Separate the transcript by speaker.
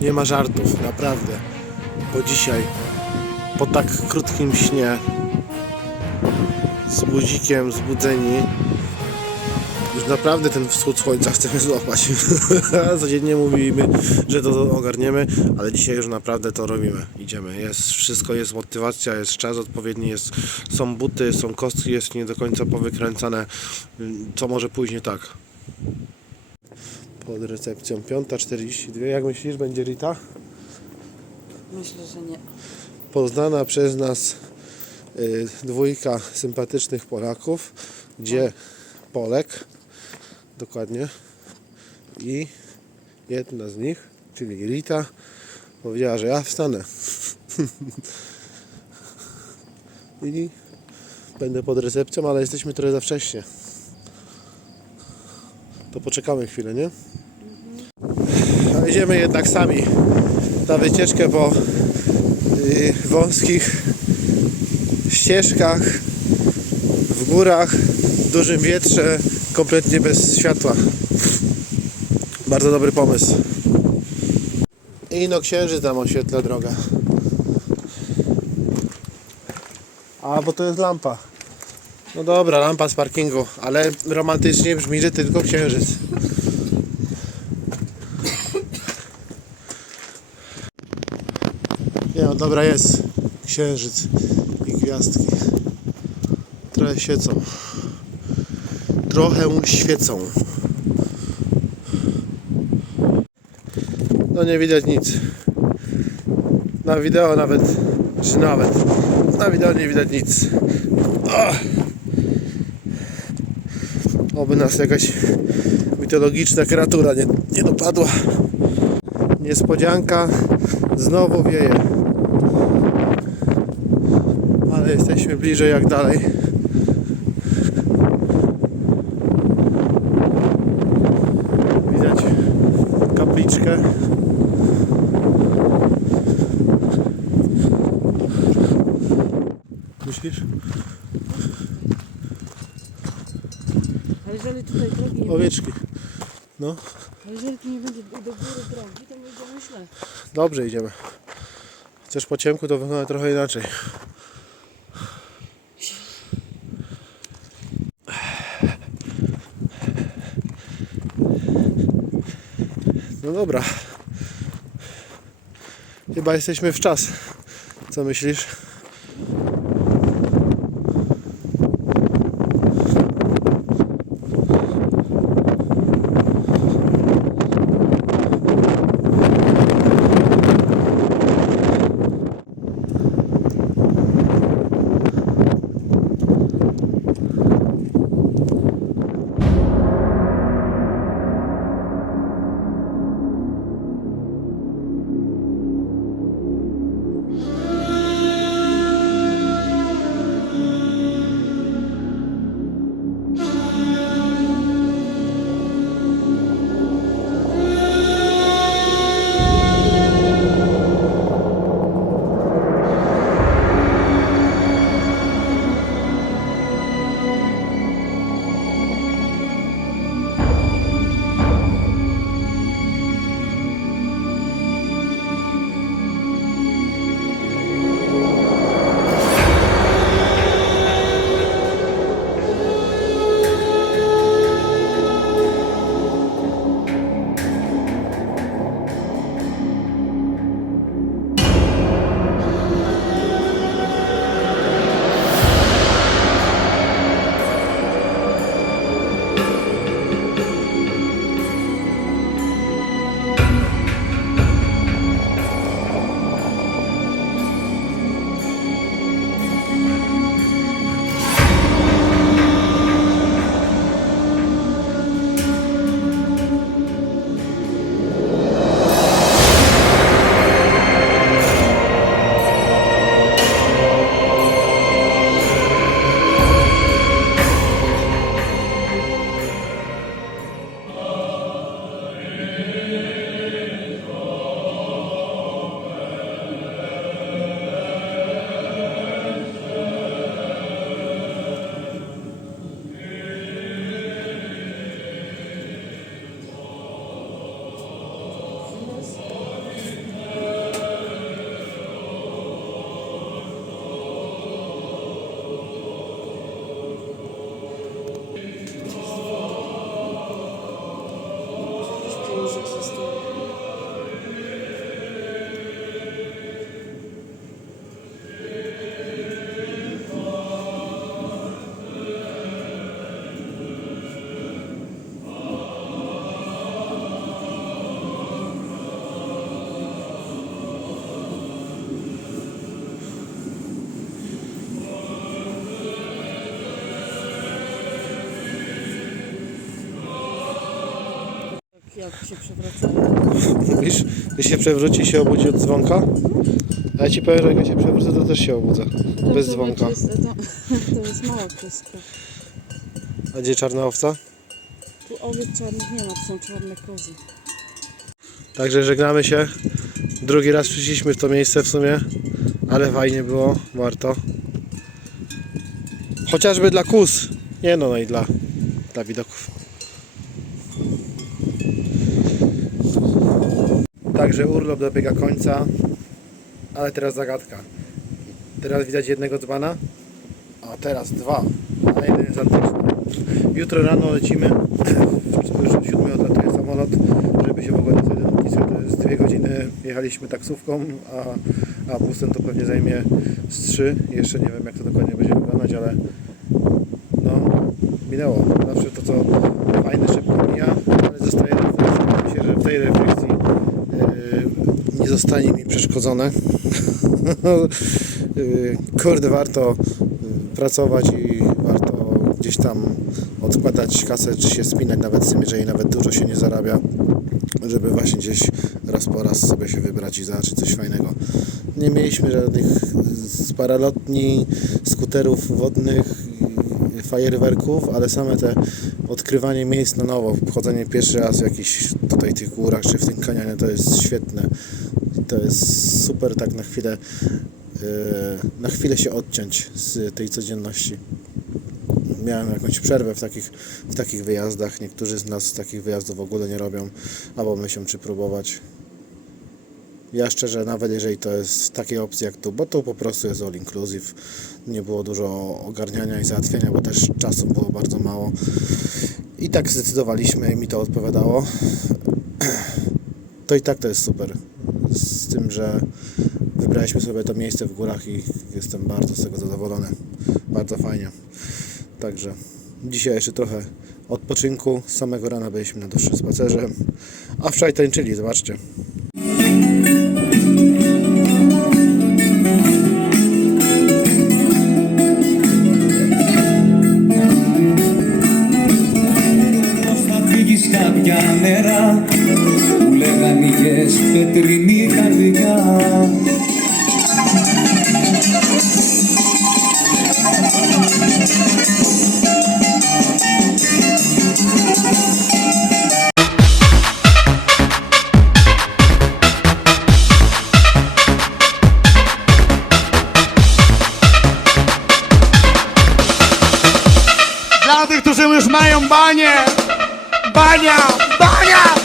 Speaker 1: nie ma żartów, naprawdę. Bo dzisiaj, po tak krótkim śnie, z budzikiem zbudzeni, już naprawdę ten wschód słońca chcemy złapać. Codziennie mówimy, że to ogarniemy, ale dzisiaj już naprawdę to robimy. Idziemy. Jest wszystko, jest motywacja, jest czas odpowiedni, jest, są buty, są kostki, jest nie do końca powykręcane. Co może pójść nie tak? Pod recepcją 5.42. Jak myślisz, będzie Rita?
Speaker 2: Myślę, że nie.
Speaker 1: Poznana przez nas y, dwójka sympatycznych Polaków, gdzie Polek, dokładnie, i jedna z nich, czyli Rita, powiedziała, że ja wstanę. I będę pod recepcją, ale jesteśmy trochę za wcześnie. To poczekamy chwilę, nie? A idziemy jednak sami na wycieczkę po y, wąskich ścieżkach, w górach, w dużym wietrze, kompletnie bez światła. Bardzo dobry pomysł. I no księżyc nam oświetla droga. A, bo to jest lampa. No dobra, lampa z parkingu, ale romantycznie brzmi, że tylko księżyc. Nie no, dobra jest. Księżyc i gwiazdki. Trochę świecą. Trochę świecą. No nie widać nic. Na wideo nawet, czy nawet, na wideo nie widać nic. Oby nas jakaś mitologiczna kreatura nie, nie dopadła. Niespodzianka, znowu wieje. Ale jesteśmy bliżej jak dalej. Widać kapliczkę. Myślisz?
Speaker 2: A jeżeli tutaj drogi nie,
Speaker 1: Owieczki. No,
Speaker 2: a jeżeli tu nie będzie do góry drogi, to my idziemy źle.
Speaker 1: dobrze idziemy. Chcesz po ciemku, to wygląda trochę inaczej. Dobra. Chyba jesteśmy w czas. Co myślisz?
Speaker 2: Jak się przewracają.
Speaker 1: Mówisz, że się przewróci i się obudzi od dzwonka? A ja ci powiem, że jak ja się przewrócę, to też się obudzę. Bez
Speaker 2: To
Speaker 1: dzwonka.
Speaker 2: Jest, to, to jest mała kostka.
Speaker 1: A gdzie czarna owca?
Speaker 2: Tu owiec czarnych nie ma, to są czarne kozy.
Speaker 1: Także żegnamy się. Drugi raz przyszliśmy w to miejsce w sumie, ale fajnie było, warto. Chociażby dla kus. Nie no, no i dla, dla widoków. Także urlop dobiega końca, ale teraz zagadka. Teraz widać jednego dzbana, a teraz dwa, a jeden jest antyczny. Jutro rano lecimy, już o 7 odlatuje samolot, żeby się w ogóle jest dwie godziny, jechaliśmy taksówką, a, a busem to pewnie zajmie z 3, jeszcze nie wiem jak to dokładnie będzie wyglądać, ale no, minęło. Zawsze to co fajne szybko mija, ale zostaje refleksja. Myślę, że w tej refleksji yy, nie zostanie mi przeszkodzone. Yy, Kurde, warto yy, pracować i warto gdzieś tam odkładać kasę, czy się spinać nawet z tym, jeżeli nawet dużo się nie zarabia, żeby właśnie gdzieś raz po raz sobie się wybrać i zobaczyć coś fajnego. Nie mieliśmy żadnych z paralotni, skuterów wodnych, fajerwerków, ale same te odkrywanie miejsc na nowo, wchodzenie pierwszy raz w jakichś tutaj tych górach, czy w tym kanionie, to jest świetne. To jest super tak na chwilę, yy, na chwilę się odciąć z tej codzienności miałem jakąś przerwę w takich, w takich wyjazdach. Niektórzy z nas takich wyjazdów w ogóle nie robią, albo myślą, czy próbować. Ja szczerze, nawet jeżeli to jest takie opcje jak tu, bo to po prostu jest all inclusive, nie było dużo ogarniania i załatwiania, bo też czasu było bardzo mało. I tak zdecydowaliśmy i mi to odpowiadało. To i tak to jest super. Z tym, że wybraliśmy sobie to miejsce w górach i jestem bardzo z tego zadowolony. Bardzo fajnie. Także dzisiaj jeszcze trochę odpoczynku. Z samego rana byliśmy na dłuższym spacerze. A wczoraj tańczyli, zobaczcie.
Speaker 3: już mają banie. Bania, bania!